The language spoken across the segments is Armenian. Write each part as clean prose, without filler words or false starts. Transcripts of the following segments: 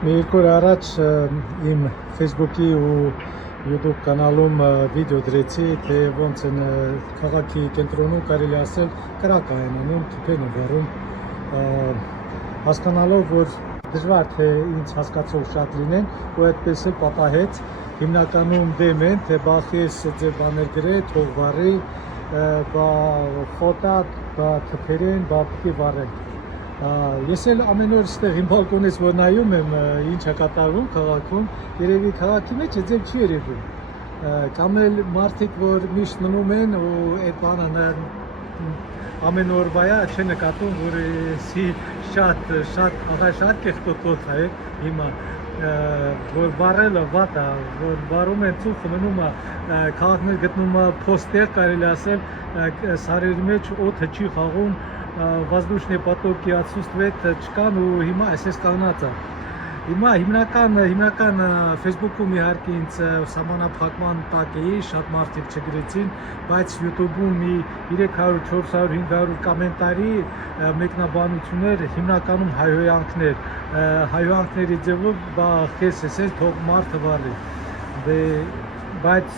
Մի երկու օր առաջ իմ Facebook-ի ու YouTube կանալում վիդեո դրեցի, թե ոնց են քաղաքի կենտրոնում կարելի ասել կրակ այնանում, թփեն են վառում, հասկանալով, որ դժվար թե ինձ հասկացող շատ լինեն, ու այդպես էլ պատահեց, հիմնականում դեմ են, թե բախես ձեր բաներ գրե, թող վառի, բա խոտակ, բա թփերեն, բա պիտի վառեն։ Ես էլ ամեն օր ստեղ իմ բալկոնից որ նայում եմ ինչ է կատարվում քաղաքում, երևի քաղաքի մեջ ձեր չի երևում։ Կամ էլ մարդիկ որ միշտ մնում են ու այդ բանը ամեն օրվա չեն նկատում, որ շատ կեղտոտոց է հիմա, որ վառելը վատ է, որ վառում են ծուխը մնում է, քաղաքն գտնում է փոստեր կարելի ասել, սարերի մեջ օդը չի խաղում, воздушные потоки отсутствуют, չկան ու հիմա այսպես կանգնած է։ Հիմա հիմնական Facebook-ում իհարկե ինձ սահմանափակման տակ էի, շատ մարդիկ չգրեցին, բայց YouTube-ում մի 300, 400, 500 կոմենտարի մեկնաբանություններ, հիմնականում հայհոյանքների ձևով բա խես էսես թող մարդը վառի։ Բայց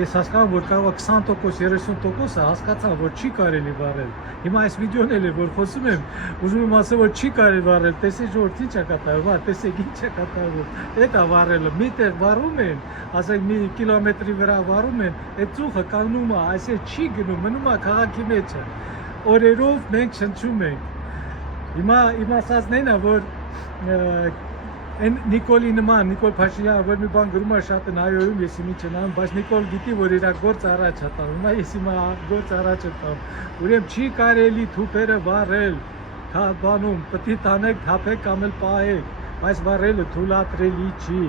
ես հասկանում որ կարող է 20%, 30% հասկացա, որ չի կարելի վառել։ Հիմա այս վիդեոն էլ որ խոսում եմ, ուզում եմ ասել, որ չի կարելի վառել, տեսեք ժողովուրդ ինչ է կատարվում, տեսեք ինչ է կատարվում։ Դա վառելը, միտեղ վառում են, ասենք մի կիլոմետրի վրա վառում են, այդ ծուխը կանգնում է, այսպես չի գնում, մնում է քաղաքի մեջը։ Օրերով մենք շնչում ենք։ Հիմա իմ ասածն է, որ Նիկոլի նման, Նիկոլ Փաշինյանը, որ մի բան գրում է շատ են հայոյում, ես ինչ եմ, բայց Նիկոլ գիտի, որ իր գործ առաջ է տանում, ես հիմա գործ առաջ եմ տանում, ուրեմն չի կարելի թուփերը վառել, բանում, պետք է տանեք, թափեք կամ էլ պահեք, բայց վառելը թույլատրելի չի։